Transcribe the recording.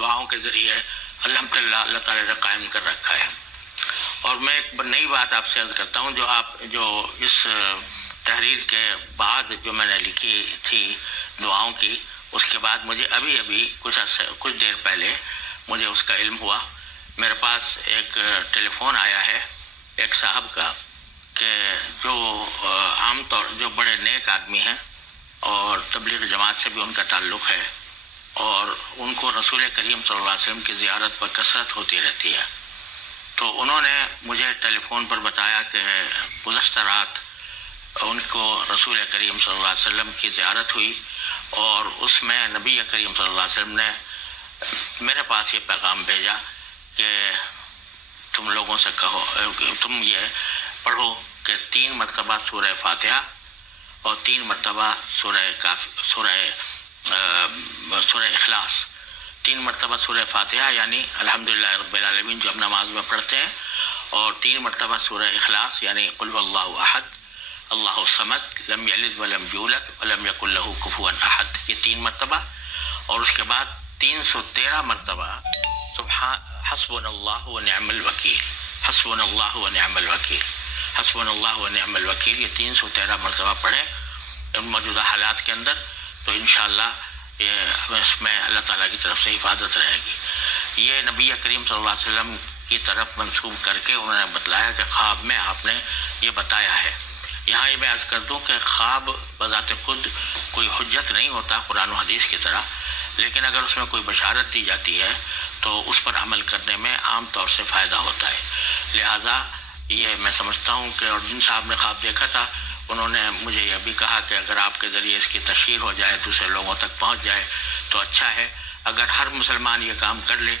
دعاؤں کے ذریعے الحمدللہ اللہ تعالیٰ نے قائم کر رکھا ہے۔ اور میں ایک نئی بات آپ سے عرض کرتا ہوں، جو اس تحریر کے بعد جو میں نے لکھی تھی دعاؤں کی، اس کے بعد مجھے ابھی کچھ دیر پہلے مجھے اس کا علم ہوا۔ میرے پاس ایک ٹیلی فون آیا ہے ایک صاحب کا کہ جو عام طور جو بڑے نیک آدمی ہیں اور تبلیغ جماعت سے بھی ان کا تعلق ہے، اور ان کو رسول کریم صلی اللہ علیہ وسلم کی زیارت پر کثرت ہوتی رہتی ہے۔ تو انہوں نے مجھے ٹیلی فون پر بتایا کہ گزشتہ رات ان کو رسول کریم صلی اللہ علیہ وسلم کی زیارت ہوئی، اور اس میں نبی کریم صلی اللہ علیہ وسلم نے میرے پاس یہ پیغام بھیجا کہ تم لوگوں سے کہو، تم یہ پڑھو کہ 3 مرتبہ سورہ فاتحہ اور 3 مرتبہ سورہ اخلاص، 3 مرتبہ سورہ فاتحہ یعنی الحمدللہ رب العالمین جو ہم نماز میں پڑھتے ہیں، اور 3 مرتبہ سورہ اخلاص یعنی قل هو اللہ احد اللہ الصمد لم یلد ولم یولد ولم یکن له کفوا احد، یہ 3 مرتبہ، اور اس کے بعد 313 مرتبہ سبحان حسبنا اللہ ونعم الوکیل، حسبنا اللہ ونعم الوکیل، حسبنا اللہ ونعم الوکیل، یہ 313 مرتبہ پڑھیں ان موجودہ حالات کے اندر، تو انشاءاللہ اس میں اللہ تعالیٰ کی طرف سے حفاظت رہے گی۔ یہ نبی کریم صلی اللہ علیہ وسلم کی طرف منسوب کر کے انہوں نے بتلایا کہ خواب میں آپ نے یہ بتایا ہے۔ یہاں یہ میں عرض کر دوں کہ خواب بذات خود کوئی حجت نہیں ہوتا قرآن و حدیث کی طرح، لیکن اگر اس میں کوئی بشارت دی جاتی ہے تو اس پر عمل کرنے میں عام طور سے فائدہ ہوتا ہے۔ لہٰذا یہ میں سمجھتا ہوں کہ، اور جن صاحب نے خواب دیکھا تھا انہوں نے مجھے یہ بھی کہا کہ اگر آپ کے ذریعے اس کی تشہیر ہو جائے، دوسرے لوگوں تک پہنچ جائے تو اچھا ہے۔ اگر ہر مسلمان یہ کام کر لے